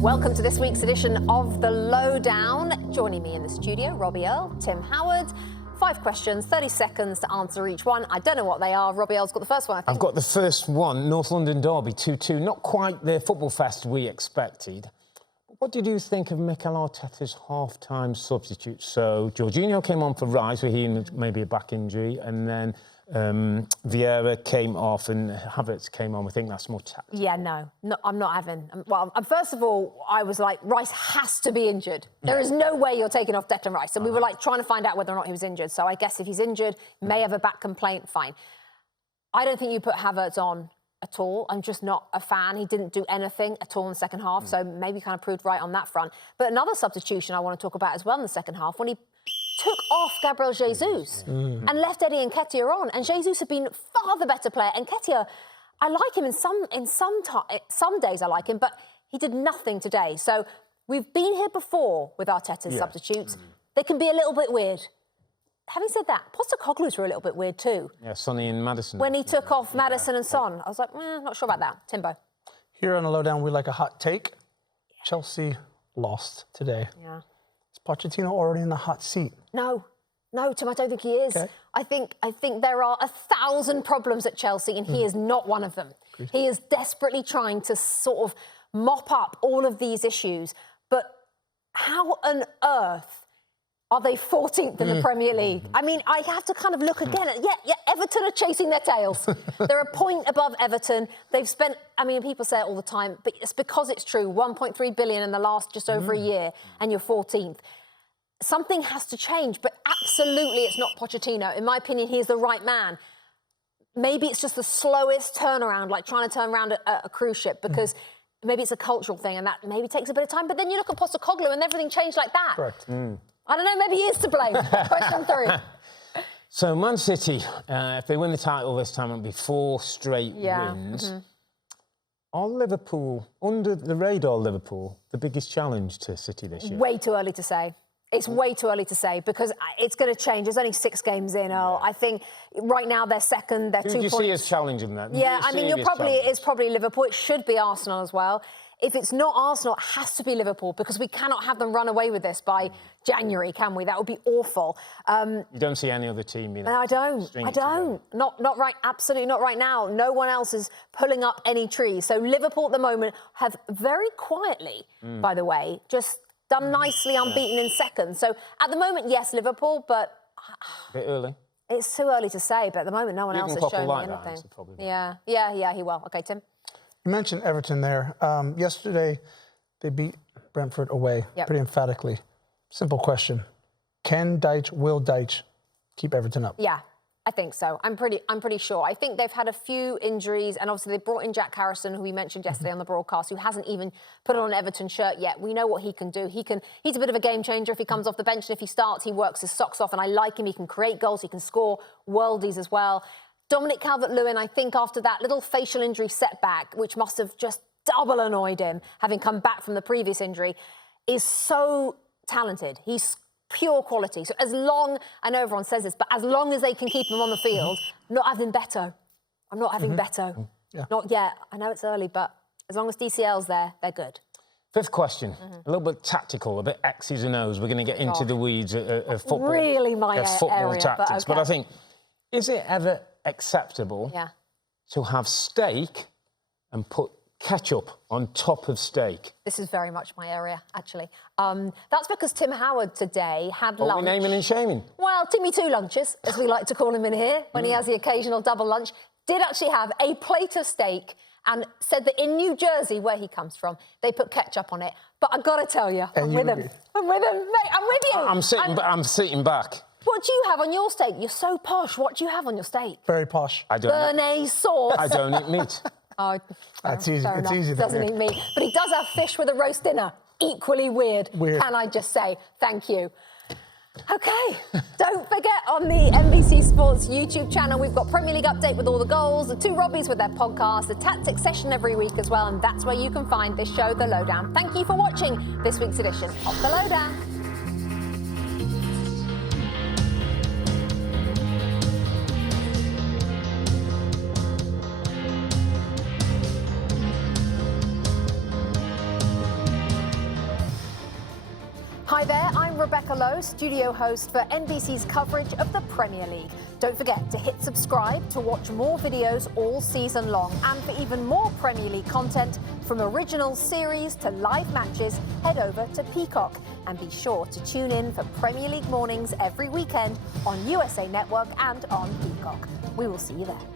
Welcome to this week's edition of the Lowe Down. Joining me in the studio, Robbie, Earle, Tim Howard. 5 questions, 30 seconds to answer each one. I don't know what they are. Robbie Earle's got the first one, I think. I've got the first one, North London Derby, 2-2. Not quite the football fest we expected. What did you think of Mikel Arteta's half-time substitute? So Jorginho came on for Rice, where he had maybe a back injury, and then Vieira came off and Havertz came on. We think that's more tactical. Yeah, no, I'm not having... Well, first of all, I was like, Rice has to be injured. There is no way you're taking off Declan Rice. And we were like trying to find out whether or not he was injured. So I guess if he's injured, may have a back complaint, fine. I don't think you put Havertz on at all. I'm just not a fan. He didn't do anything at all in the second half. So maybe kind of proved right on that front. But another substitution I want to talk about as well in the second half, when he took off Gabriel Jesus and left Eddie Nketiah on. And Jesus had been far the better player. Nketiah, I like him some days I like him, but he did nothing today. So we've been here before with Arteta's substitutes. They can be a little bit weird. Having said that, Postecoglou's were a little bit weird too. Yeah, Sonny and Maddison. When he took off Maddison and Son. I was like, not sure about that. Timbo. Here on the Lowdown, we like a hot take. Chelsea lost today. Yeah. Is Pochettino already in the hot seat? No, Tim, I don't think he is. Okay. I think there are 1,000 problems at Chelsea, and he is not one of them. Agreed. He is desperately trying to sort of mop up all of these issues. But how on earth are they 14th in the Premier League? I mean, I have to kind of look again. Yeah, Everton are chasing their tails. They're a point above Everton. They've spent, I mean, people say it all the time, but it's because it's true, 1.3 billion in the last just over a year, and you're 14th. Something has to change, but absolutely it's not Pochettino. In my opinion, he is the right man. Maybe it's just the slowest turnaround, like trying to turn around a cruise ship, because maybe it's a cultural thing, and that maybe takes a bit of time. But then you look at Postecoglou and everything changed like that. Correct. I don't know, maybe he is to blame. Question 3. So Man City, if they win the title this time, it'll be 4 straight wins. Are Liverpool, under the radar Liverpool, the biggest challenge to City this year? Way too early to say. It's way too early to say, because it's going to change. There's only 6 games in, Earle. I think right now they're second, they're 2 points. Who do you see as challenging that? Yeah, I mean, it is probably Liverpool. It should be Arsenal as well. If it's not Arsenal, it has to be Liverpool, because we cannot have them run away with this by January, can we? That would be awful. You don't see any other team being I don't. Not right, absolutely not right now. No one else is pulling up any trees. So Liverpool at the moment have very quietly, by the way, just done nicely unbeaten in second. So at the moment, yes, Liverpool, but... A bit early. It's too early to say, but at the moment, no one else has shown me anything. Yeah, he will. OK, Tim? You mentioned Everton there. Yesterday, they beat Brentford away pretty emphatically. Simple question. Will Dyche keep Everton up? Yeah, I think so. I'm pretty sure. I think they've had a few injuries, and obviously they brought in Jack Harrison, who we mentioned yesterday on the broadcast, who hasn't even put on an Everton shirt yet. We know what he can do. He's a bit of a game changer if he comes off the bench, and if he starts, he works his socks off, and I like him. He can create goals, he can score worldies as well. Dominic Calvert-Lewin, I think after that little facial injury setback, which must have just double annoyed him, having come back from the previous injury, is so talented. He's pure quality. So as long, I know everyone says this, but as long as they can keep him on the field, not having Beto. I'm not having Beto. Not yet. I know it's early, but as long as DCL's there, they're good. 5th question, a little bit tactical, a bit X's and O's. We're going to get into the weeds of football. Really my football area, tactics. but I think, is it ever acceptable to have steak and put ketchup on top of steak? This is very much my area, actually. That's because Tim Howard today had lunch. Are we naming and shaming? Well, Timmy Two Lunches, as we like to call him in here, when he has the occasional double lunch, did actually have a plate of steak and said that in New Jersey, where he comes from, they put ketchup on it. But I've got to tell you, I'm with him. I'm with him, mate, I'm with you. I'm sitting back. What do you have on your steak? You're so posh. What do you have on your steak? Very posh. Béarnaise sauce. I don't eat meat. Oh, that's easy. It's easy. Doesn't eat meat, but he does have fish with a roast dinner. Equally weird. Can I just say thank you? Okay, don't forget on the NBC Sports YouTube channel, we've got Premier League update with all the goals, the 2 Robbies with their podcast, the tactics session every week as well, and that's where you can find this show, The Lowdown. Thank you for watching this week's edition of The Lowdown. Hi there, I'm Rebecca Lowe, studio host for NBC's coverage of the Premier League. Don't forget to hit subscribe to watch more videos all season long. And for even more Premier League content, from original series to live matches, head over to Peacock. And be sure to tune in for Premier League mornings every weekend on USA Network and on Peacock. We will see you there.